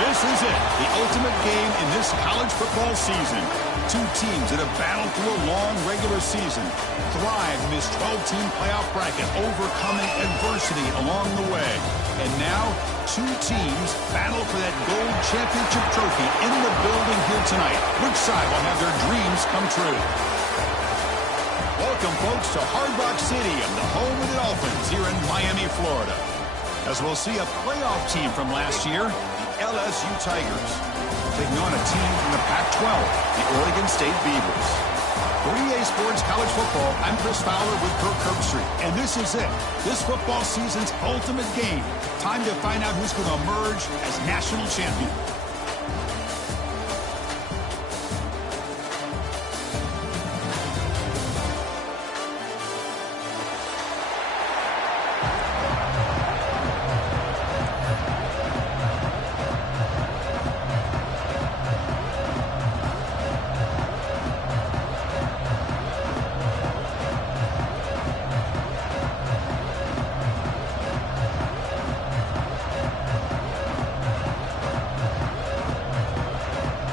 This is it, the ultimate game in this college football season. Two teams that have battled through a long regular season, thrived in this 12-team playoff bracket, overcoming adversity along the way. And now, two teams battle for that gold championship trophy in the building here tonight. Which side will have their dreams come true? Welcome, folks, to Hard Rock Stadium, the home of the Dolphins here in Miami, Florida. As we'll see a playoff team from last year, the LSU Tigers, taking on a team from the Pac-12, the Oregon State Beavers. For EA Sports College Football, I'm Chris Fowler with Kirk Herbstreit, and this is it. This football season's ultimate game. Time to find out who's going to emerge as national champion.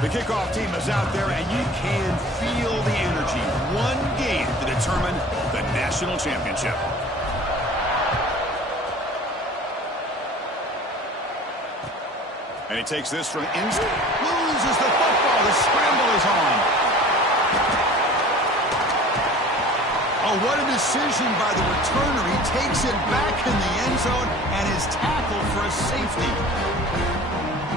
The kickoff team is out there, and you can feel the energy. One game to determine the national championship. And he takes this from inside. Loses the football. The scramble is on. Oh, what a decision by the returner. He takes it back in the end zone and is tackled for a safety.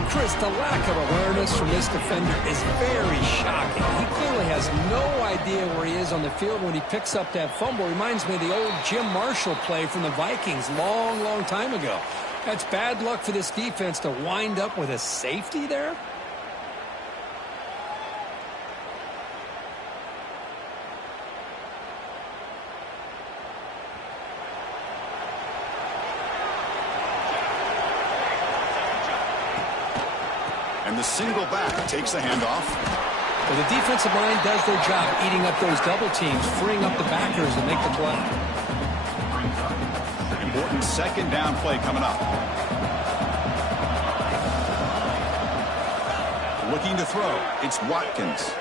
Chris, the lack of awareness from this defender is very shocking. He clearly has no idea where he is on the field when he picks up that fumble. Reminds me of the old Jim Marshall play from the Vikings long time ago. That's bad luck for this defense to wind up with a safety there. And the single back takes the handoff. Well, the defensive line does their job eating up those double teams, freeing up the backers to make the play. Important second down play coming up. Looking to throw. It's Watkins.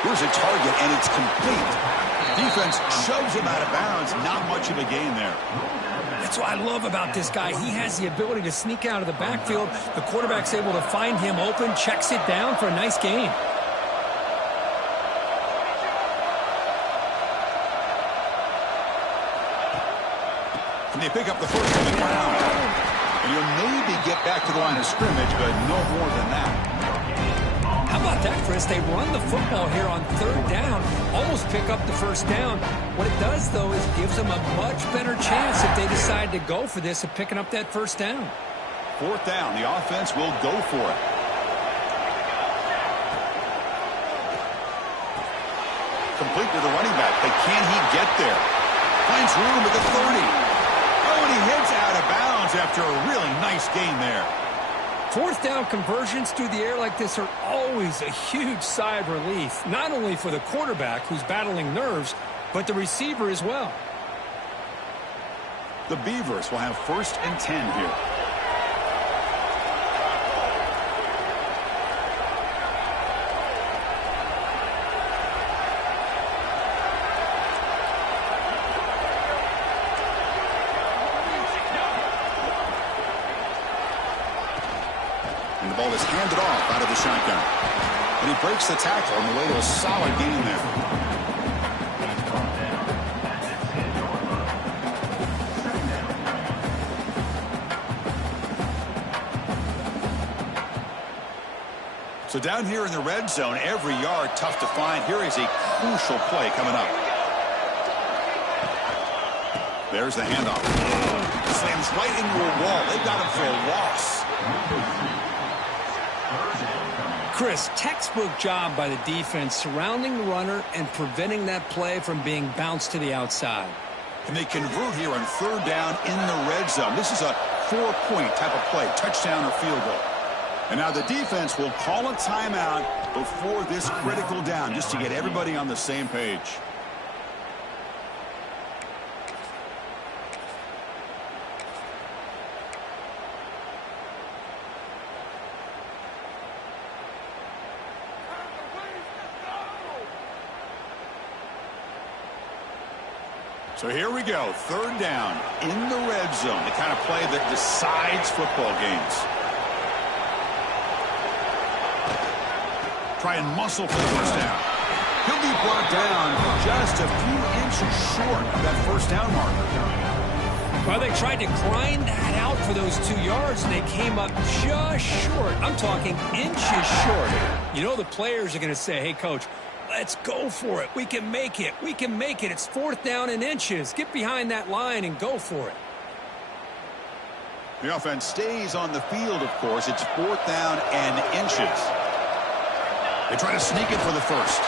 Here's a target, and it's complete. Defense shoves him out of bounds. Not much of a gain there. That's what I love about this guy. He has the ability to sneak out of the backfield. The quarterback's able to find him open, checks it down for a nice gain. And they pick up the first on the ground. And you'll maybe get back to the line of scrimmage, but no more than that. How about that, Chris? They run the football here on third down, almost pick up the first down. What it does, though, is gives them a much better chance if they decide to go for this of picking up that first down. Fourth down, the offense will go for it. Complete to the running back, but can he get there? Finds room at the 30. Oh, and he hits out of bounds after a really nice gain there. Fourth down conversions through the air like this are always a huge sigh of relief, not only for the quarterback who's battling nerves, but the receiver as well. The Beavers will have 1st and 10 here. And the ball is handed off out of the shotgun. And he breaks the tackle on the way to a solid gain there. So down here in the red zone, every yard tough to find. Here is a crucial play coming up. There's the handoff. Slams right into a wall. They've got him for a loss. Chris, textbook job by the defense surrounding the runner and preventing that play from being bounced to the outside. And they convert here on third down in the red zone. This is a 4-point type of play, touchdown or field goal. And now the defense will call a timeout before this critical down just to get everybody on the same page. So here we go, third down in the red zone, the kind of play that decides football games. Try and muscle for the first down. He'll be brought down just a few inches short of that first down marker. Well, they tried to grind that out for those 2 yards, and they came up just short. I'm talking inches short. You know the players are going to say, hey, Coach, let's go for it. We can make it. We can make it. It's fourth down in inches. Get behind that line and go for it. The offense stays on the field, of course. It's fourth down and inches. They try to sneak it for the first.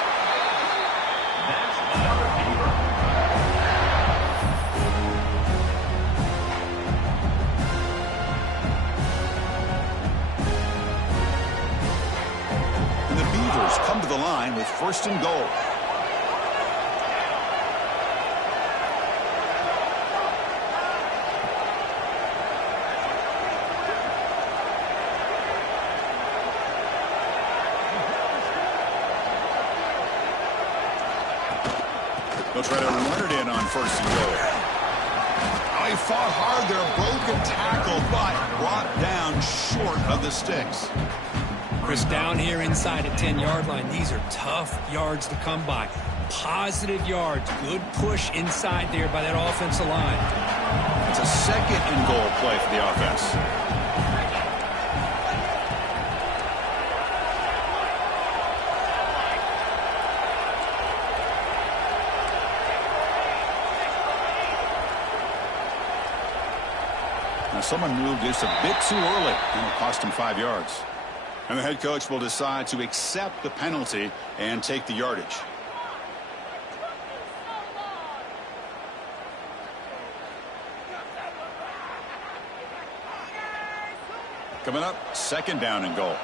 And the Beavers come to the line with first and goal. They'll try to run it in on first and goal. Oh, he fought hard there. Broken tackle, but brought down short of the sticks. Chris, down here inside the 10-yard line, these are tough yards to come by. Positive yards. Good push inside there by that offensive line. It's a second and goal play for the offense. Someone moved just a bit too early, and it cost him 5 yards. And the head coach will decide to accept the penalty and take the yardage. Coming up, second down and goal.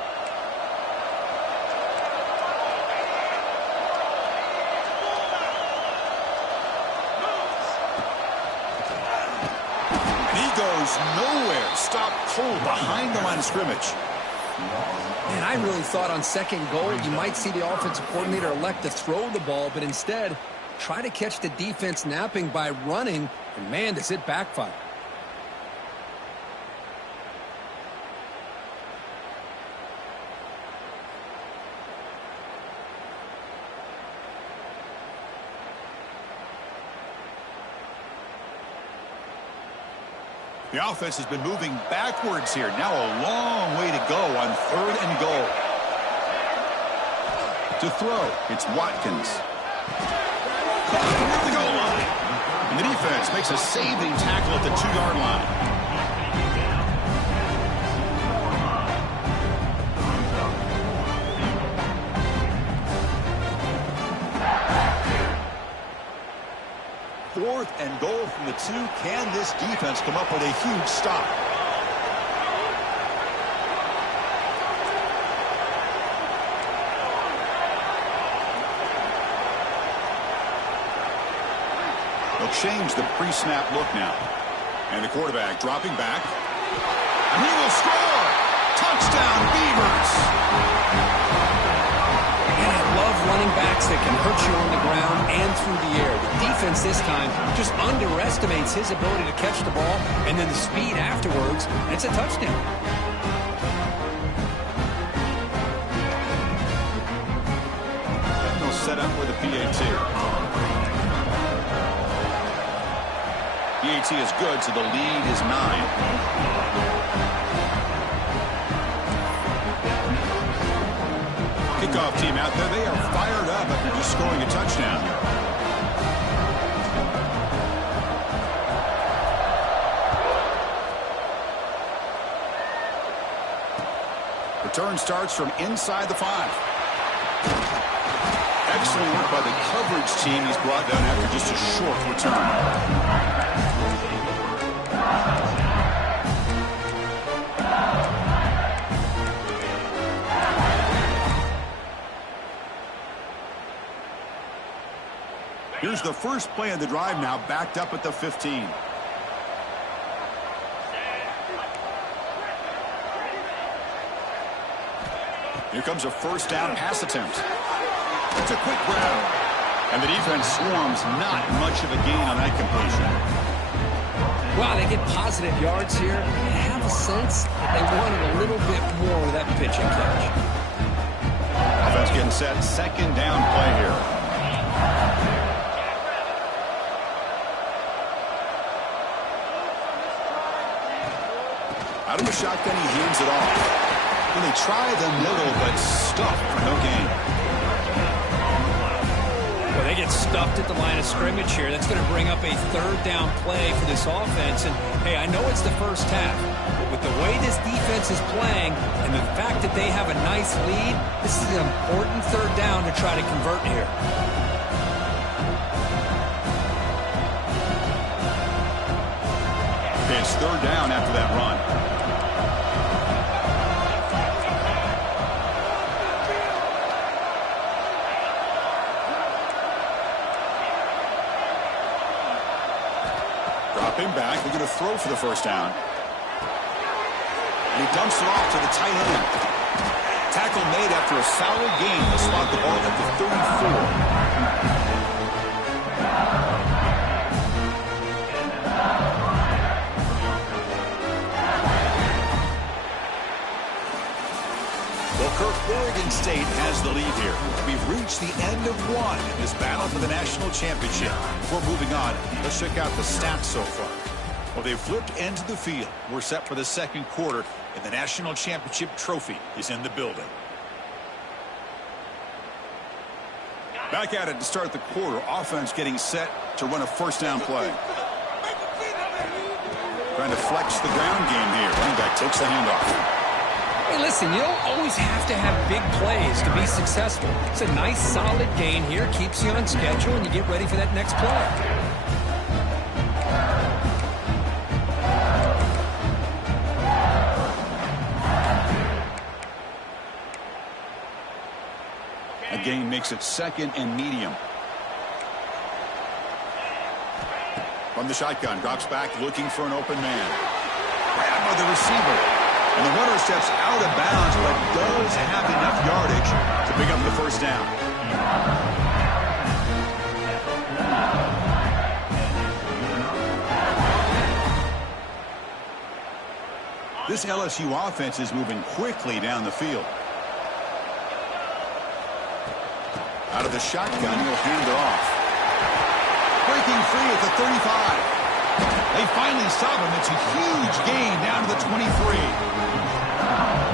Goes nowhere. Stop cold behind the line of scrimmage. Man, I really thought on second goal you might see the offensive coordinator elect to throw the ball, but instead try to catch the defense napping by running, and man, does it backfire. The offense has been moving backwards here. Now a long way to go on third and goal. To throw, it's Watkins. Caught at the goal line. And the defense makes a saving tackle at the 2-yard line. Fourth and goal from the 2. Can this defense come up with a huge stop? They'll change the pre-snap look now. And the quarterback dropping back. And he will score! Touchdown, Beavers! Running backs that can hurt you on the ground and through the air. The defense this time just underestimates his ability to catch the ball, and then the speed afterwards, and it's a touchdown. And they'll set up with a PAT. PAT is good, so the lead is 9. Kickoff team out there. They are fired up after just scoring a touchdown. Return starts from inside the 5. Excellent work by the coverage team. He's brought down after just a short return. Here's the first play of the drive now, backed up at the 15. Here comes a first down pass attempt. It's a quick grab. And the defense swarms, not much of a gain on that completion. Wow, they get positive yards here. I have a sense that they wanted a little bit more with that pitch and catch. Offense getting set. Second down play here. Out of the shotgun, he hands it off. And they try the middle, but stuffed for no gain. Well, they get stuffed at the line of scrimmage here. That's going to bring up a third down play for this offense. And, hey, I know it's the first half, but with the way this defense is playing and the fact that they have a nice lead, this is an important third down to try to convert here. It's third down after that run. Dropping back, they're going to throw for the first down. And he dumps it off to the tight end. Tackle made after a solid gain to spot the ball at the 34. Oregon State has the lead here. We've reached the end of one in this battle for the national championship. Before moving on, let's check out the stats so far. Well, they've flipped into the field. We're set for the second quarter, and the national championship trophy is in the building. Back at it to start the quarter. Offense getting set to run a first down play. Trying to flex the ground game here. Running back takes the handoff. Hey, listen, you don't always have to have big plays to be successful. It's a nice, solid gain here. Keeps you on schedule, and you get ready for that next play. A gain makes it second and medium. From the shotgun, drops back, looking for an open man. Grabbed by the receiver. And the runner steps out of bounds, but does have enough yardage to pick up the first down. This LSU offense is moving quickly down the field. Out of the shotgun, he'll hand it off. Breaking free at the 35. They finally stop him. It's a huge gain down to the 23.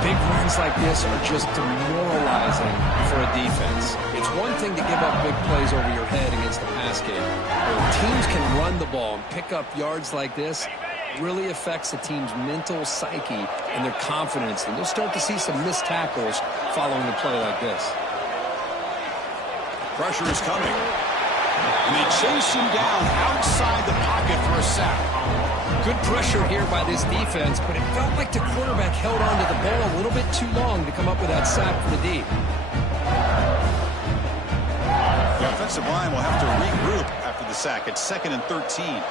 Big runs like this are just demoralizing for a defense. It's one thing to give up big plays over your head against the pass game. When teams can run the ball and pick up yards like this, it really affects the team's mental psyche and their confidence. And you'll start to see some missed tackles following a play like this. Pressure is coming. And they chase him down outside the pocket for a sack. Good pressure here by this defense, but it felt like the quarterback held on to the ball a little bit too long to come up with that sack for the D. The offensive line will have to regroup after the sack. It's 2nd and 13.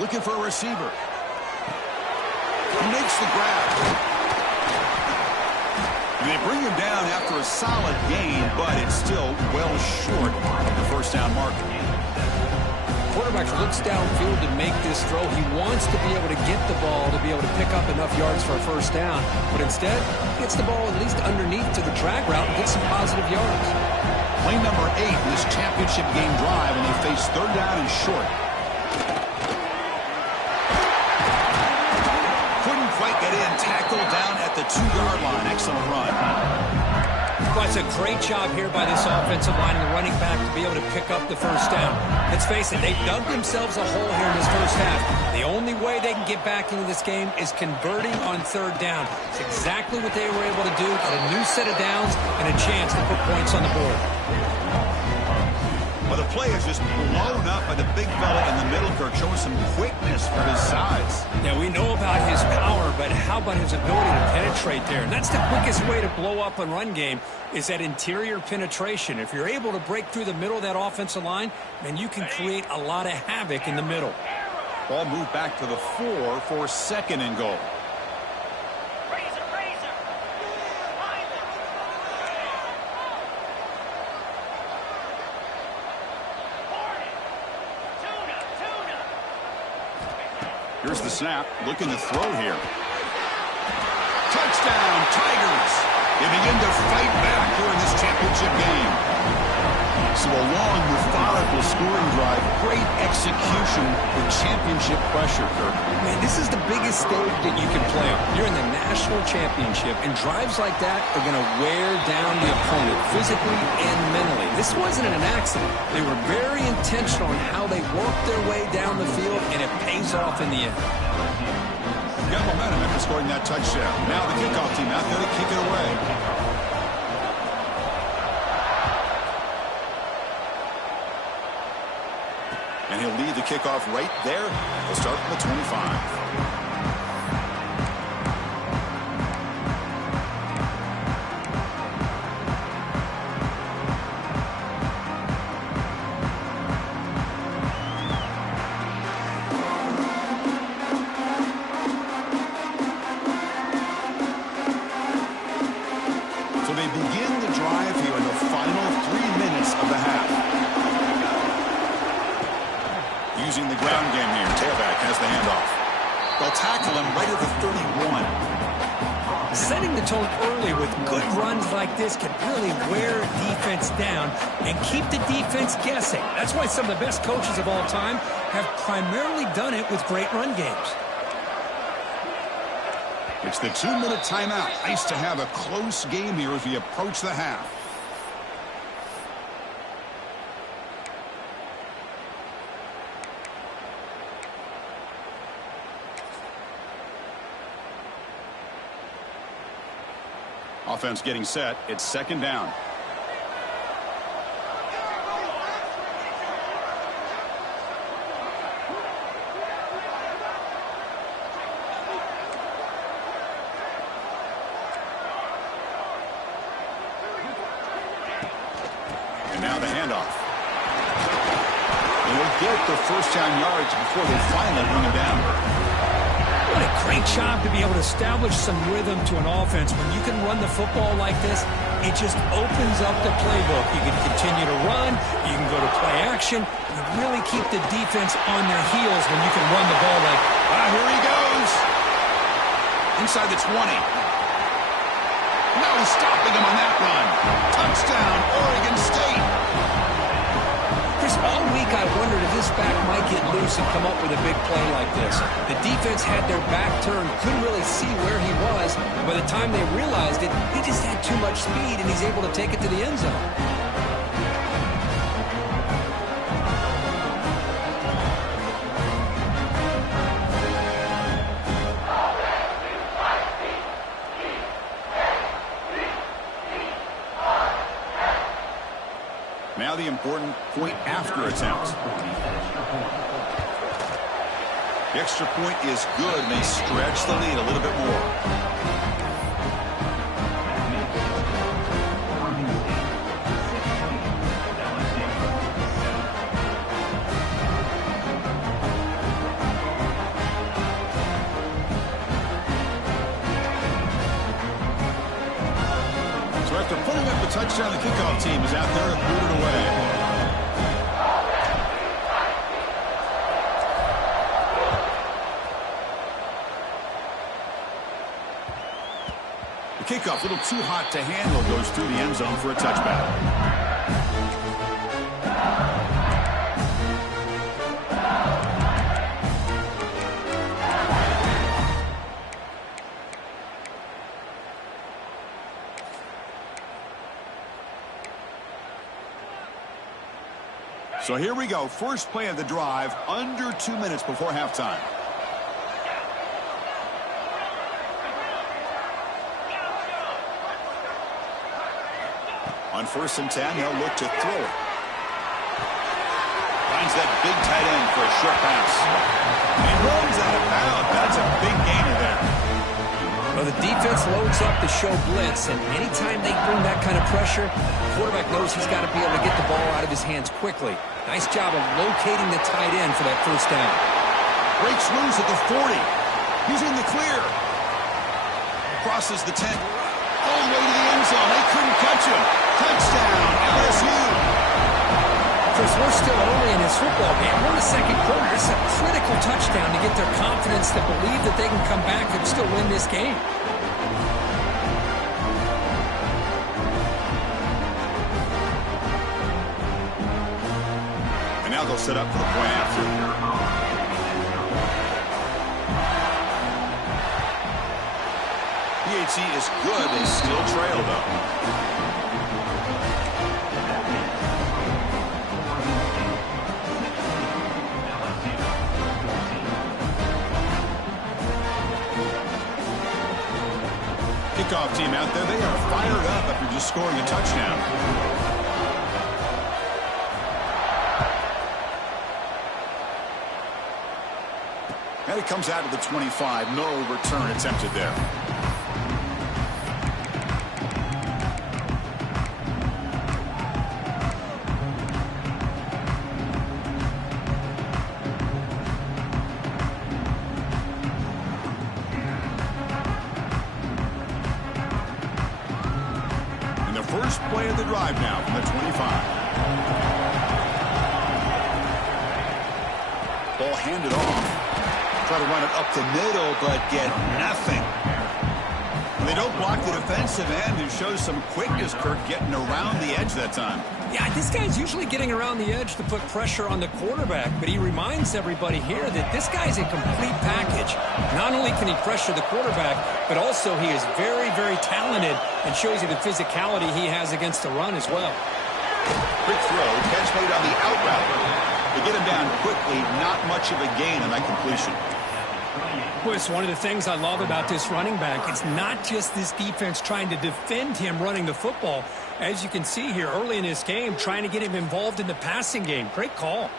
Looking for a receiver. He makes the grab. And they bring him down after a solid gain, but it's still well short of the first down marker. Quarterback looks downfield to make this throw. He wants to be able to get the ball to be able to pick up enough yards for a first down, but instead gets the ball at least underneath to the drag route and gets some positive yards. Play number 8 in this championship game drive, and they face third down and short. Couldn't quite get in. Tackle down at the 2-yard line. Excellent run. Well, it's a great job here by this offensive line and the running back to be able to pick up the first down. Let's face it, they've dug themselves a hole here in this first half. The only way they can get back into this game is converting on third down. It's exactly what they were able to do. Get a new set of downs and a chance to put points on the board. Well, the play is just blown up by the big fella in the middle, Kirk, showing some quickness for his size. Yeah, we know about his power, but how about his ability to penetrate there? And that's the quickest way to blow up a run game is that interior penetration. If you're able to break through the middle of that offensive line, then you can create a lot of havoc in the middle. Ball moved back to the 4 for 2nd and goal. Here's the snap. Looking to throw here. Touchdown, Tigers. They begin to fight back here in this championship game. So a long, methodical scoring drive. Great execution with championship pressure, Kirk. Man, this is the biggest stage that you can play on. You're in the national championship, and drives like that are going to wear down the opponent physically and mentally. This wasn't an accident. They were very intentional in how they worked their way down the field, and it pays off in the end. Got momentum after scoring that touchdown. Now the kickoff team out there to kick it away. And he'll lead the kickoff right there. He'll start from the 25. So they begin the drive here in the final 3 minutes of the half. Using the ground game here. Tailback has the handoff. They'll tackle him right at the 31. Setting the tone early with good runs like this can really wear defense down and keep the defense guessing. That's why some of the best coaches of all time have primarily done it with great run games. It's the 2-minute timeout. Nice to have a close game here as we approach the half. Offense getting set. It's second down. And now the handoff. And they'll get the first down yards before they finally bring him down. What a great job to be able to establish some rhythm to an offense. When you can run the football like this, it just opens up the playbook. You can continue to run. You can go to play action. You really keep the defense on their heels when you can run the ball like, Here he goes. Inside the 20. No stopping him on that run. Touchdown, Oregon State. Chris, all week I wondered if this back might get loose and come up with a big play like this. The defense had their back turned, couldn't really see where he was. By the time they realized it, he just had too much speed, and he's able to take it to the end zone. Now the important point after attempt. The extra point is good, and they stretch the lead a little bit more. So after putting up a touchdown, the kickoff team is out there to boot it away. Kickoff, a little too hot to handle, goes through the end zone for a touchback. So here we go. First play of the drive, under 2 minutes before halftime. On 1st and 10, they'll look to throw it. Finds that big tight end for a short pass. And he runs out of bounds. That's a big gainer there. Well, the defense loads up to show blitz, and anytime they bring that kind of pressure, the quarterback knows he's got to be able to get the ball out of his hands quickly. Nice job of locating the tight end for that first down. Breaks loose at the 40. He's in the clear. Crosses the 10. All the way to the end zone. They couldn't catch him. Touchdown, LSU. Chris, we're still early in this football game. We're in the second quarter. It's a critical touchdown to get their confidence to believe that they can come back and still win this game. And now they'll set up for the point after. PHC is good. They still trail, though. Kickoff team out there. They are fired up after just scoring a touchdown. And it comes out to the 25. No return attempted there. First play of the drive now from the 25. Ball handed off. Try to run it up the middle, but get nothing. They don't block the defensive end and show some quickness, Kirk, getting around the edge that time. Yeah, this guy's usually getting around the edge to put pressure on the quarterback, but he reminds everybody here that this guy's a complete package. Not only can he pressure the quarterback, but also he is very, very talented and shows you the physicality he has against the run as well. Quick throw, catch made on the out route. To get him down quickly, not much of a gain on that completion. Well, it's one of the things I love about this running back. It's not just this defense trying to defend him running the football. As you can see here early in this game, trying to get him involved in the passing game. Great call.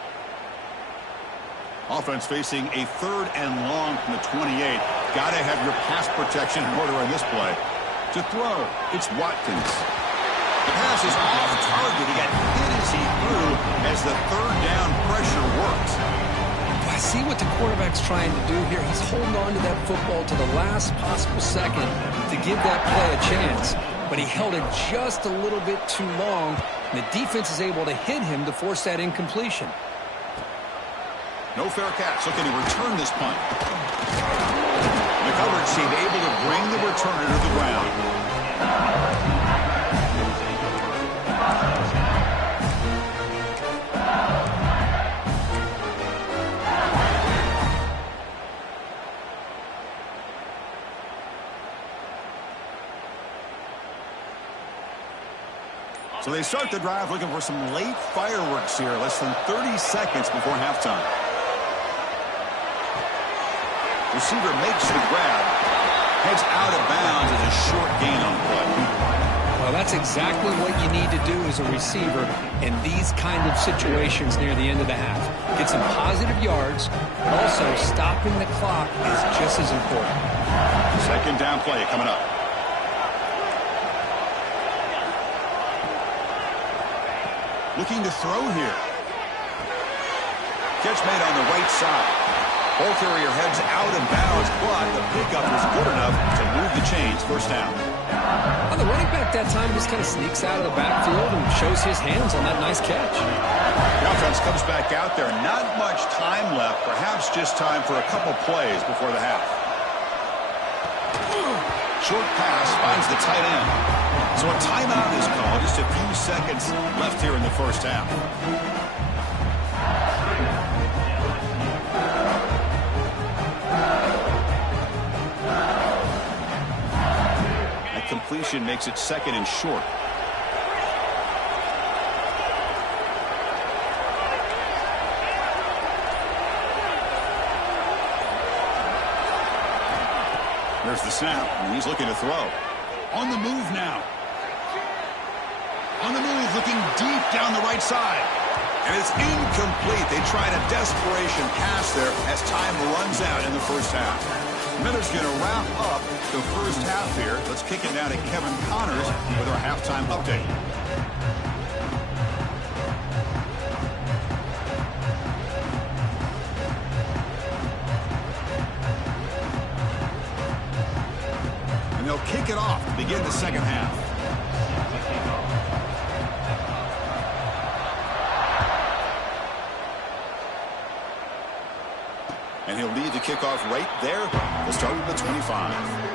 Offense facing a 3rd and long from the 28. Got to have your pass protection in order on this play. To throw, it's Watkins. The pass is off target. He got hit as he threw as the 3rd down pressure worked. I see what the quarterback's trying to do here. He's holding on to that football to the last possible second to give that play a chance. But he held it just a little bit too long, and the defense is able to hit him to force that incompletion. No fair catch. Looking to return this punt. The coverage team able to bring the returner to the ground. So they start the drive looking for some late fireworks here, less than 30 seconds before halftime. Receiver makes the grab, heads out of bounds as a short gain on the play. Well, that's exactly what you need to do as a receiver in these kind of situations near the end of the half. Get some positive yards, but also stopping the clock is just as important. Second down play coming up. Looking to throw here. Catch made on the right side. Ball carrier heads out of bounds, but the pickup was good enough to move the chains. First down. Well, the running back that time just kind of sneaks out of the backfield and shows his hands on that nice catch. The offense comes back out there. Not much time left. Perhaps just time for a couple plays before the half. Short pass finds the tight end. So a timeout is called. Just a few seconds left here in the first half. That completion makes it 2nd and short. There's the snap, and he's looking to throw. On the move now. On the move, looking deep down the right side. And it's incomplete. They tried a desperation pass there as time runs out in the first half. Miller's going to wrap up the first half here. Let's kick it down to Kevin Connors with our halftime update. And they'll kick it off to begin the second half. he'll lead the kickoff right there. We'll start with the 25.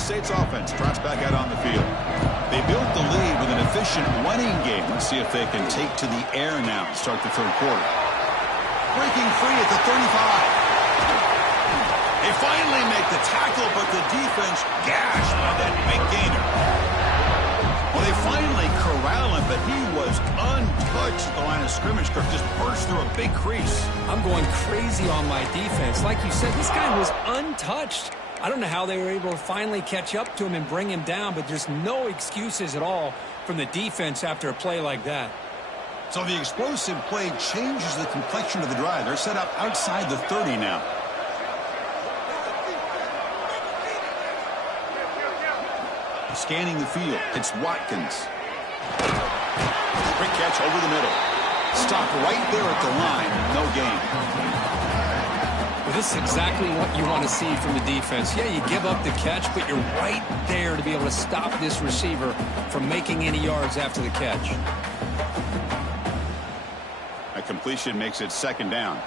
State's offense trots back out on the field. They built the lead with an efficient running game. Let's see if they can take to the air now to start the third quarter. Breaking free at the 35. They finally make the tackle, but the defense gashed by that big gainer. Well, they finally corral him, but he was untouched at the line of scrimmage. Kirk just burst through a big crease. I'm going crazy on my defense. Like you said, this guy was untouched. I don't know how they were able to finally catch up to him and bring him down, but there's no excuses at all from the defense after a play like that. So the explosive play changes the complexion of the drive. They're set up outside the 30 now. Scanning the field, it's Watkins. Quick catch over the middle. Stopped right there at the line, no gain. Well, this is exactly what you want to see from the defense. Yeah, you give up the catch, but you're right there to be able to stop this receiver from making any yards after the catch. A completion makes it second down.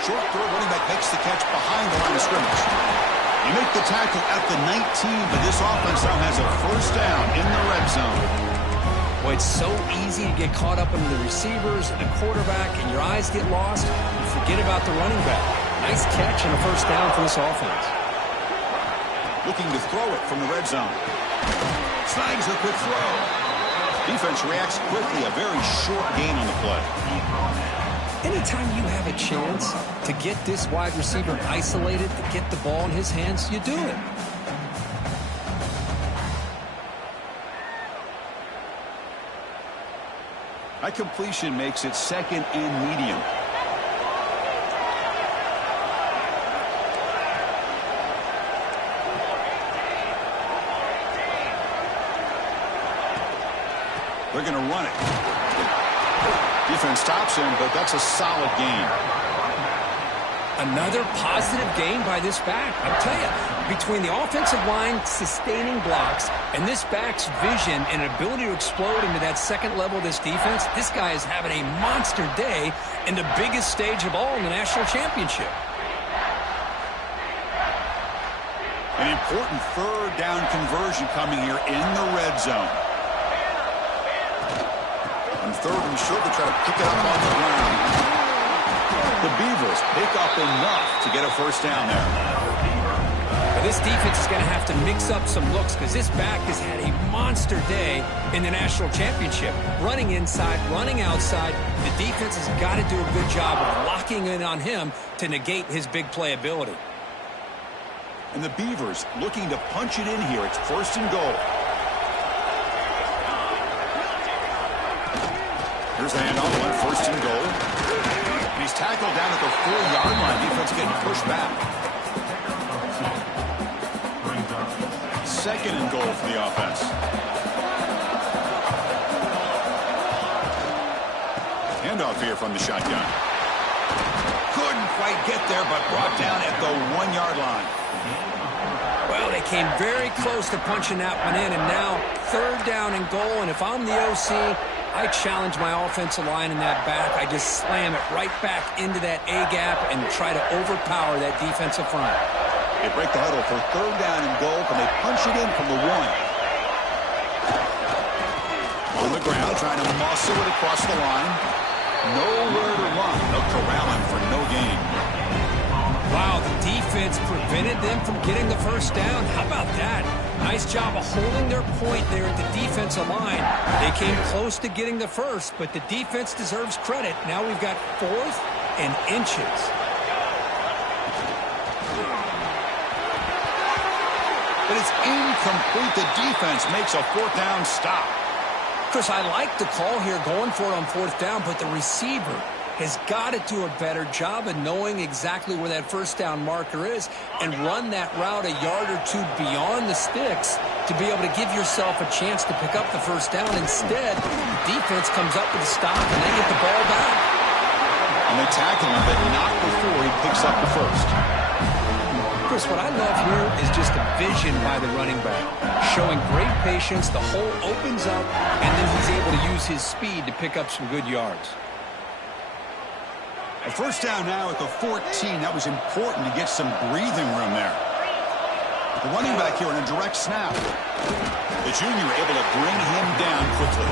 Short throw, running back makes the catch behind the line of scrimmage. You make the tackle at the 19, but this offense now has a first down in the red zone. Boy, it's so easy to get caught up in the receivers and the quarterback, and your eyes get lost. You forget about the running back. Nice catch and a first down for this offense. Looking to throw it from the red zone. Snags a quick throw. Defense reacts quickly. A very short gain on the play. Anytime you have a chance to get this wide receiver isolated, to get the ball in his hands, you do it. That completion makes it second and medium. They're going to run it. Defense stops him, but that's a solid gain. Another positive gain by this back. I'll tell you, between the offensive line sustaining blocks and this back's vision and ability to explode into that second level of this defense, this guy is having a monster day in the biggest stage of all in the national championship. An important third down conversion coming here in the red zone. On third and short, they try to pick it up on the ground. The Beavers pick up enough to get a first down there. But this defense is going to have to mix up some looks because this back has had a monster day in the national championship. Running inside, running outside. The defense has got to do a good job of locking in on him to negate his big play ability. And the Beavers looking to punch it in here. It's first and goal. Here's the handoff, first and goal. And he's tackled down at the 4-yard line. Defense getting pushed back. Second and goal for the offense. Handoff here from the shotgun. Couldn't quite get there, but brought down at the 1-yard line. Well, they came very close to punching that one in, and now third down and goal. And if I'm the OC, I challenge my offensive line in that back. I just slam it right back into that A-gap and try to overpower that defensive front. They break the huddle for third down and goal, and they punch it in from the 1. On the ground, trying to muscle it across the line. Nowhere to run. They'll corral him for no gain. Wow, the defense prevented them from getting the first down. How about that? Nice job of holding their point there at the defensive line. They came close to getting the first, but the defense deserves credit. Now we've got 4th and inches. But it's incomplete. The defense makes a 4th down stop. Chris, I like the call here going for it on 4th down, but the receiver has got to do a better job of knowing exactly where that 1st down marker is and run that route a yard or 2 beyond the sticks to be able to give yourself a chance to pick up the 1st down. Instead, the defense comes up with a stop and they get the ball back. And they tackle him, but not before he picks up the 1st. Chris, what I love here is just the vision by the running back. Showing great patience, the hole opens up, and then he's able to use his speed to pick up some good yards. A 1st down now at the 14. That was important to get some breathing room there. The running back here in a direct snap. The junior able to bring him down quickly.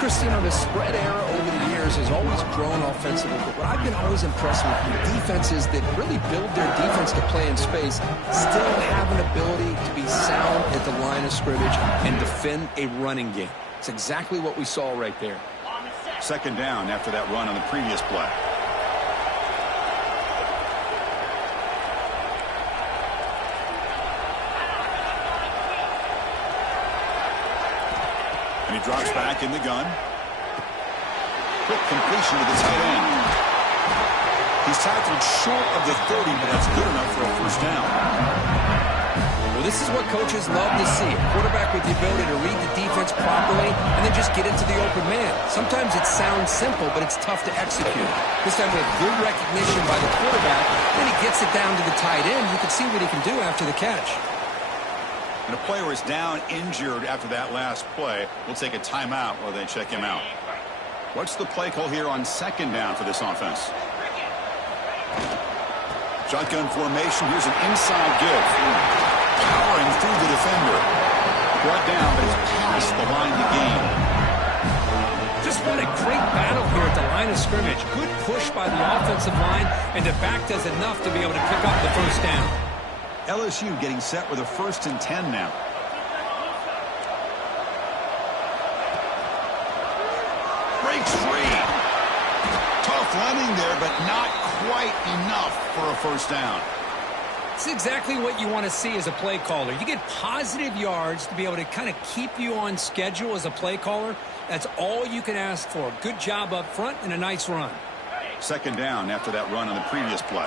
Chris, you know, the spread era over the years has always grown offensively, but what I've been always impressed with defenses that really build their defense to play in space still have an ability to be sound at the line of scrimmage and defend a running game. It's exactly what we saw right there. 2nd down after that run on the previous play. And he drops back in the gun. Quick completion to the tight end. He's tackled short of the 30, but that's good enough for a 1st down. Well, this is what coaches love to see. A quarterback with the ability to read the defense properly and then just get it to the open man. Sometimes it sounds simple, but it's tough to execute. This time we have good recognition by the quarterback. Then he gets it down to the tight end. You can see what he can do after the catch. And a player is down injured after that last play. We'll take a timeout while they check him out. What's the play call here on 2nd down for this offense? Shotgun formation. Here's an inside give. Powering through the defender. Brought down, but it's past the line to gain. Just what a great battle here at the line of scrimmage. Good push by the offensive line, and the back does enough to be able to pick up the 1st down. LSU getting set with a 1st and 10 now. Breaks free. Tough running there, but not quite enough for a 1st down. It's exactly what you want to see as a play caller. You get positive yards to be able to kind of keep you on schedule as a play caller. That's all you can ask for. Good job up front and a nice run. 2nd down after that run on the previous play.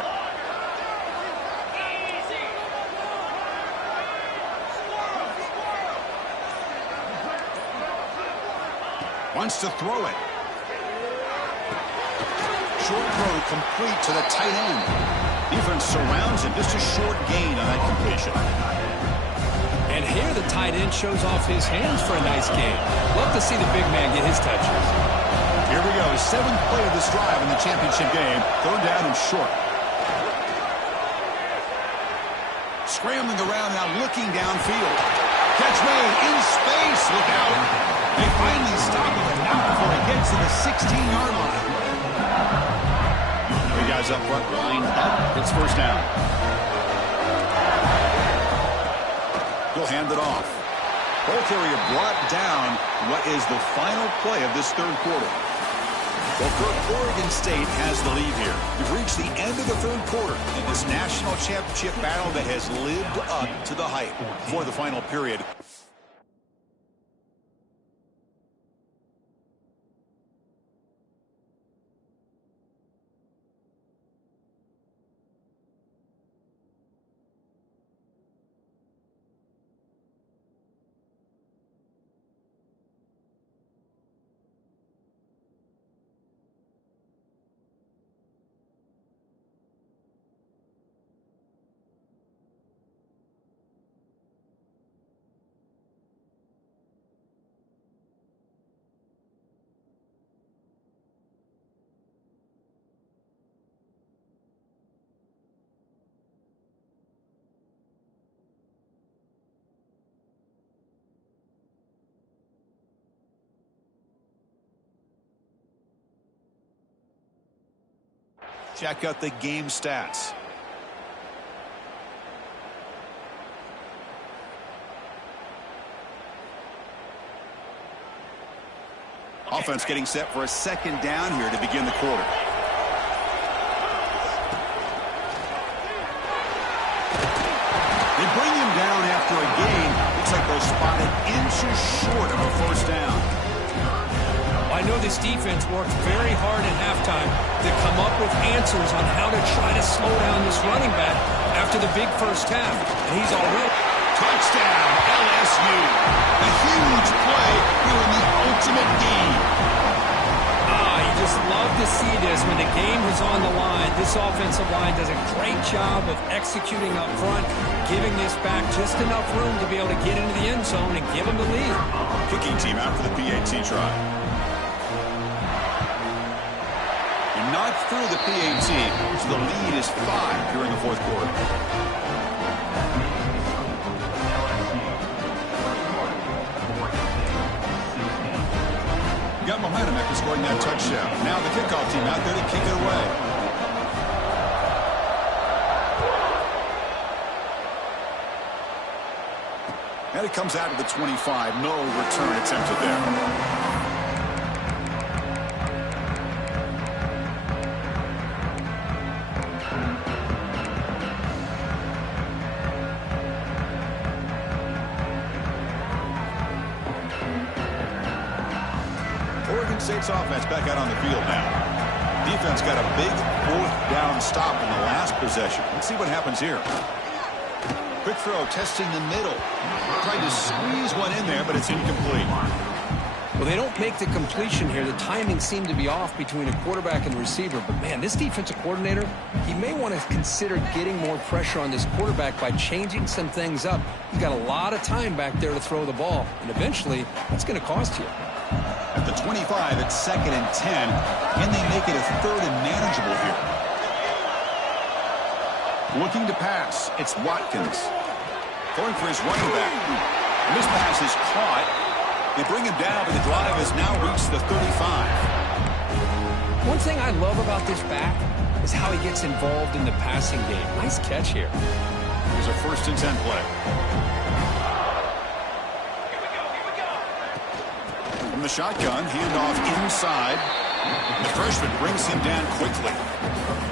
Wants to throw it. Short throw complete to the tight end. Defense surrounds him. Just a short gain on that completion. And here the tight end shows off his hands for a nice game. Love to see the big man get his touches. Here we go. 7th play of this drive in the championship game. 3rd down and short. Scrambling around now, looking downfield. Catch made in space. Look out. They finally stop him, but not before he gets to the 16-yard line. The guys up front lined up. It's 1st down. He'll hand it off. Ball carrier brought down. What is the final play of this 3rd quarter? Well, Kirk, Oregon State has the lead here. We've reached the end of the 3rd quarter in this national championship battle that has lived up to the hype for the final period. Check out the game stats. offense getting set for a second down here to begin the quarter. They bring him down after a gain. Looks like they're spotted inches short of a first down. I know this defense worked very hard at halftime to come up with answers on how to try to slow down this running back after the big first half. And he's already... Touchdown, LSU. A huge play here in the ultimate game. You just love to see this when the game is on the line. This offensive line does a great job of executing up front, giving this back just enough room to be able to get into the end zone and give them the lead. Kicking team out for the PAT try. Not through the PAT, so the lead is 5 here in the fourth quarter. Got momentum after scoring that touchdown. Now the kickoff team out there to kick it away. And it comes out of the 25. No return attempted there. State's offense back out on the field now. Defense got a big fourth down stop in the last possession. Let's see what happens here. Quick throw, testing the middle. Trying to squeeze one in there, but it's incomplete. Well, they don't make the completion here. The timing seemed to be off between a quarterback and the receiver. But, man, this defensive coordinator, he may want to consider getting more pressure on this quarterback by changing some things up. He's got a lot of time back there to throw the ball. And eventually, that's going to cost you. At the 25, it's 2nd and 10. Can they make it a 3rd and manageable here? Looking to pass. It's Watkins. Going for his running back. And this pass is caught. They bring him down, but the drive has now reached the 35. One thing I love about this back is how he gets involved in the passing game. Nice catch here. Here's a 1st and 10 play. From the shotgun, handoff inside. The freshman brings him down quickly.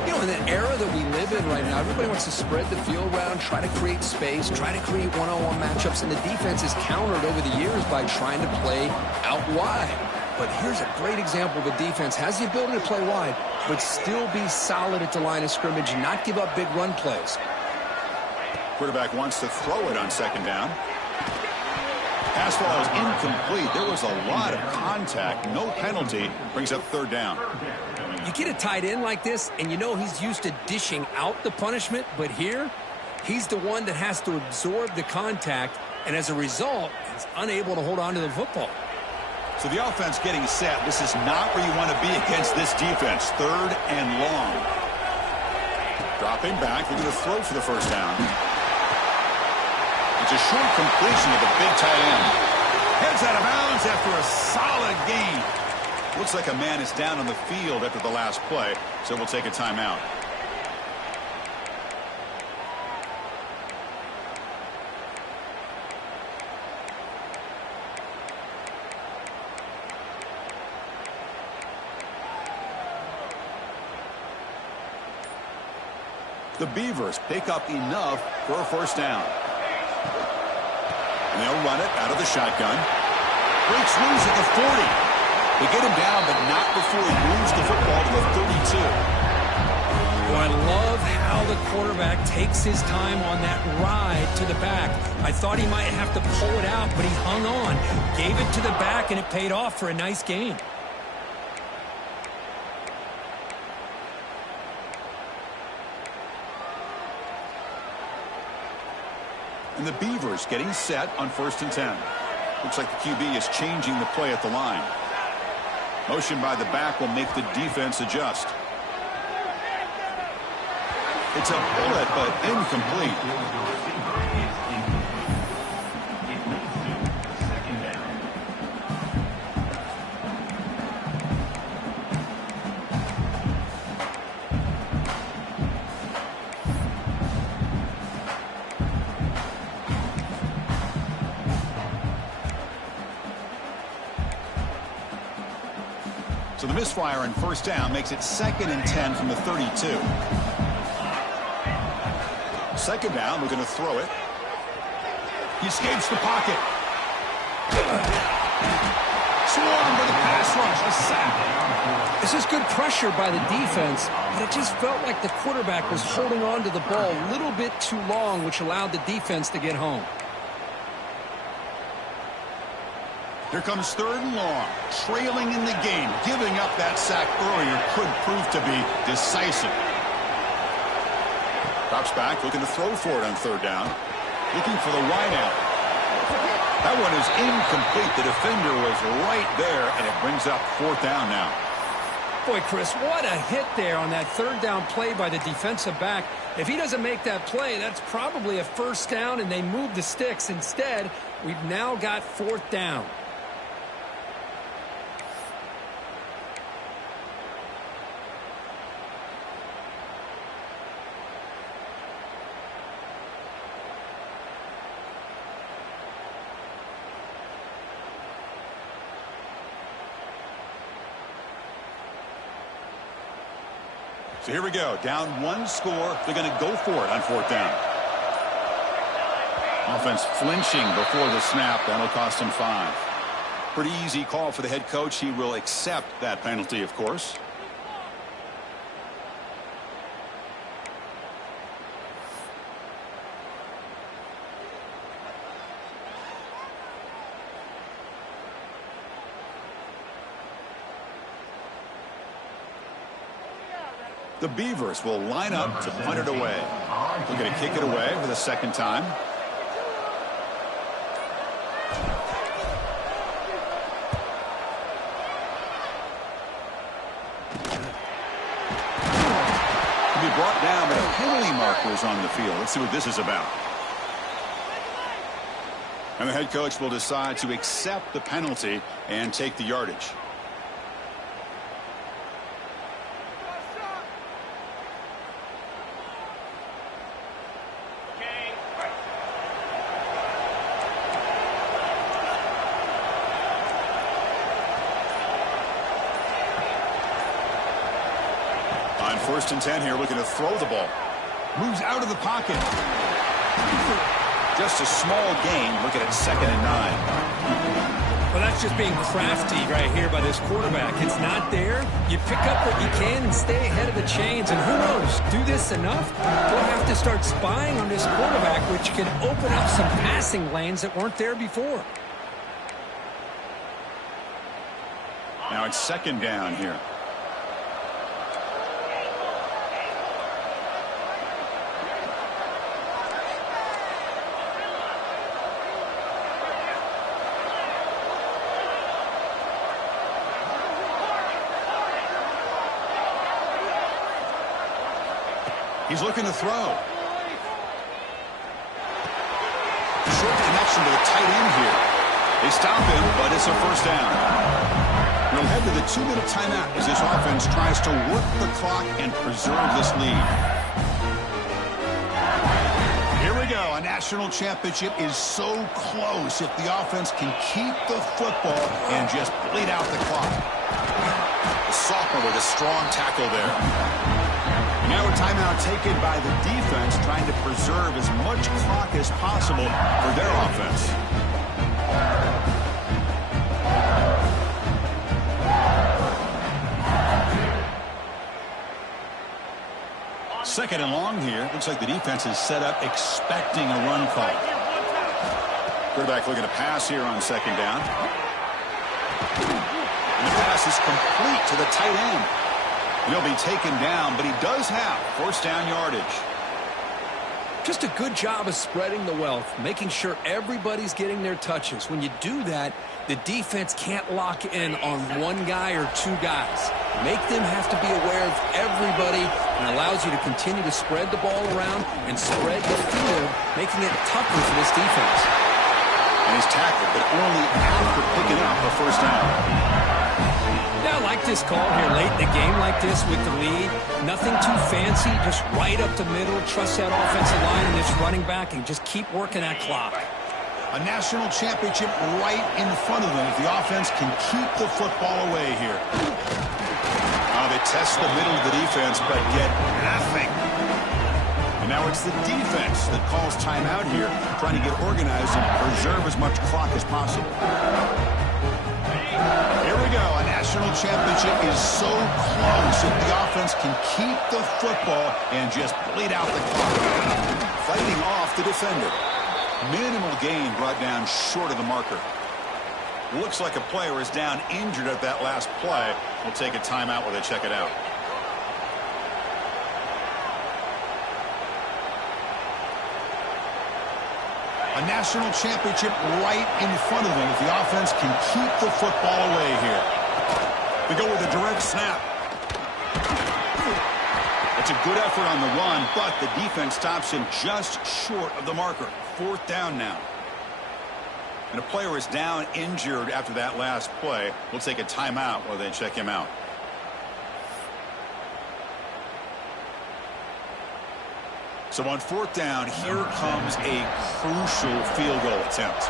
You know, in the era that we live in right now, everybody wants to spread the field around, try to create space, try to create one-on-one matchups, and the defense is countered over the years by trying to play out wide. But here's a great example of a defense has the ability to play wide, but still be solid at the line of scrimmage and not give up big run plays. Quarterback wants to throw it on 2nd down. Pass ball is incomplete. There was a lot of contact. No penalty. Brings up 3rd down. You get a tight end like this, and you know he's used to dishing out the punishment, but here, he's the one that has to absorb the contact, and as a result, he's unable to hold on to the football. So the offense getting set. This is not where you want to be against this defense. 3rd and long. Dropping back. They're going to throw for the 1st down. It's a short completion of the big tight end. Heads out of bounds after a solid gain. Looks like a man is down on the field after the last play, so we'll take a timeout. The Beavers pick up enough for a 1st down. And they'll run it out of the shotgun. Breaks loose at the 40. They get him down, but not before he moves the football to the 32. Well, I love how the quarterback takes his time on that ride to the back. I thought he might have to pull it out, but he hung on, gave it to the back, and it paid off for a nice gain. And the Beavers getting set on 1st and 10. Looks like the QB is changing the play at the line. Motion by the back will make the defense adjust. It's a bullet, but incomplete. misfire on first down makes it 2nd and 10 from the 32. Second down, we're going to throw it. He escapes the pocket. Swarmed with the pass rush. A sack. This is good pressure by the defense, but it just felt like the quarterback was holding on to the ball a little bit too long, which allowed the defense to get home. Here comes 3rd and long. Trailing in the game. Giving up that sack earlier could prove to be decisive. Drops back, looking to throw for it on 3rd down. Looking for the wideout. That one is incomplete. The defender was right there, and it brings up 4th down now. Boy, Chris, what a hit there on that 3rd down play by the defensive back. If he doesn't make that play, that's probably a 1st down, and they move the sticks. Instead, we've now got 4th down. So here we go. Down 1 score. They're going to go for it on 4th down. Offense flinching before the snap. That'll cost him 5. Pretty easy call for the head coach. He will accept that penalty, of course. The Beavers will line up to punt it away. We're going to kick it away for the 2nd time. To be brought down, but a penalty marker is on the field. Let's see what this is about. And the head coach will decide to accept the penalty and take the yardage. On 1st and 10 here, looking to throw the ball. Moves out of the pocket. Just a small gain. Looking at 2nd and 9. Well, that's just being crafty right here by this quarterback. It's not there. You pick up what you can and stay ahead of the chains. And who knows, do this enough, we'll have to start spying on this quarterback, which can open up some passing lanes that weren't there before. Now it's 2nd down here. He's looking to throw. Short connection to the tight end here. They stop him, but it's a 1st down. We'll head to the 2-minute timeout as this offense tries to work the clock and preserve this lead. Here we go. A national championship is so close if the offense can keep the football and just bleed out the clock. The sophomore with a strong tackle there. Now a timeout taken by the defense, trying to preserve as much clock as possible for their offense. Second and long here. Looks like the defense is set up expecting a run call. Quarterback looking to pass here on 2nd down. And the pass is complete to the tight end. He'll be taken down, but he does have 1st down yardage. Just a good job of spreading the wealth, making sure everybody's getting their touches. When you do that, the defense can't lock in on 1 guy or 2 guys. Make them have to be aware of everybody, and allows you to continue to spread the ball around and spread the field, making it tougher for this defense. And he's tackled, but only after picking up a 1st down. Yeah, I like this call here late in the game like this with the lead. Nothing too fancy, just right up the middle. Trust that offensive line and this running back and just keep working that clock. A national championship right in front of them if the offense can keep the football away here. they test the middle of the defense, but get nothing. And now it's the defense that calls timeout here, trying to get organized and preserve as much clock as possible. Here we go. A national championship is so close if the offense can keep the football and just bleed out the clock. Fighting off the defender. Minimal gain brought down short of the marker. Looks like a player is down injured at that last play. We'll take a timeout while they check it out. A national championship right in front of them if the offense can keep the football away here. We go with a direct snap. It's a good effort on the run, but the defense stops him just short of the marker. 4th down now. And a player is down injured after that last play. We'll take a timeout while they check him out. So on 4th down, here comes a crucial field goal attempt.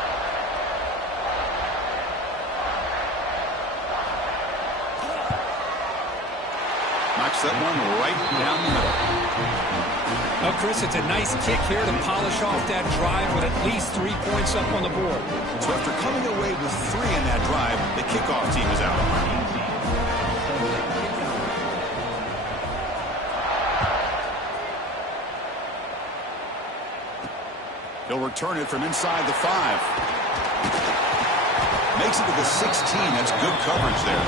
Knocks that one right down the middle. Well, Chris, it's a nice kick here to polish off that drive with at least 3 points up on the board. So after coming away with 3 in that drive, the kickoff team is out. He'll return it from inside the 5. Makes it to the 16. That's good coverage there.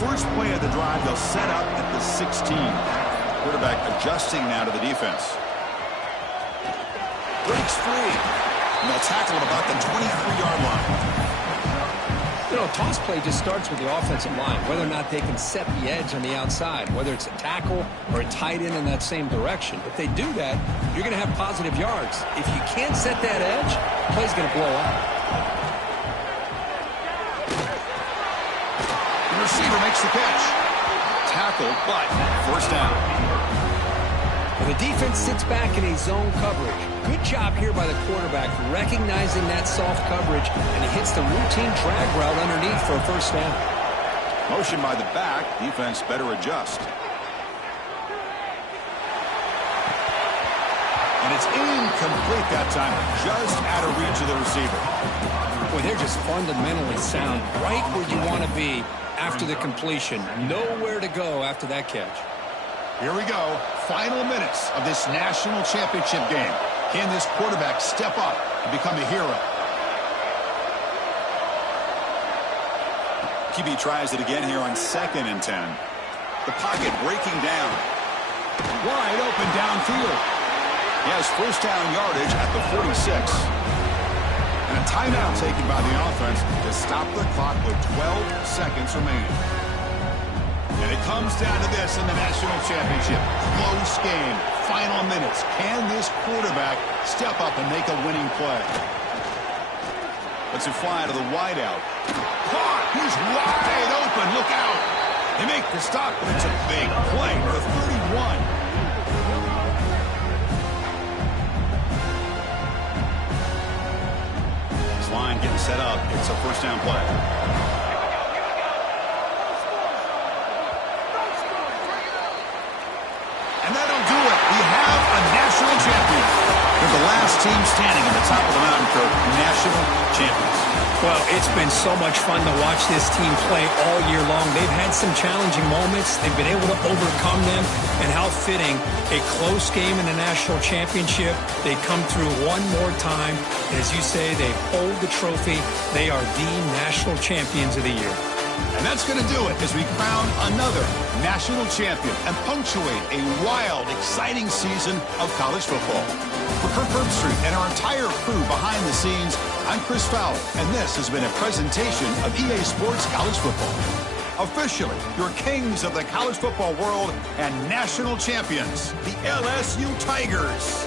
First play of the drive, they'll set up at the 16. Quarterback adjusting now to the defense. Breaks free. And they'll tackle him about the 23-yard line. You know, toss play just starts with the offensive line, whether or not they can set the edge on the outside, whether it's a tackle or a tight end in that same direction. If they do that, you're going to have positive yards. If you can't set that edge, the play's going to blow up. Receiver makes the catch. Tackled, but 1st down. And the defense sits back in a zone coverage. Good job here by the quarterback recognizing that soft coverage, and he hits the routine drag route underneath for a 1st down. Motion by the back. Defense better adjust. And it's incomplete that time. Just out of reach of the receiver. Boy, they're just fundamentally sound. Right where you want to be after the completion. Nowhere to go after that catch. Here we go. Final minutes of this national championship game. Can this quarterback step up and become a hero? QB tries it again here on 2nd and 10. The pocket breaking down. Wide open downfield. He has 1st down yardage at the 46. And a timeout taken by the offense to stop the clock with 12 seconds remaining. And it comes down to this in the national championship. Close game. Final minutes. Can this quarterback step up and make a winning play? Let's fly to the wideout. Caught! He's wide open. Look out! They make the stop, but it's a big play for 31. Line getting set up. It's a 1st down play. And that'll do it. We have a national champion. They're the last team standing at the top of the mountain, Kirk. National champions. Well, it's been so much fun to watch this team play all year long. They've had some challenging moments. They've been able to overcome them. And how fitting, a close game in the national championship. They come through one more time. And as you say, they hold the trophy. They are the national champions of the year. And that's going to do it as we crown another national champion and punctuate a wild, exciting season of college football. For Kirk Herbstreit and our entire crew behind the scenes, I'm Chris Fowler, and this has been a presentation of EA Sports College Football. Officially, your kings of the college football world and national champions, the LSU Tigers.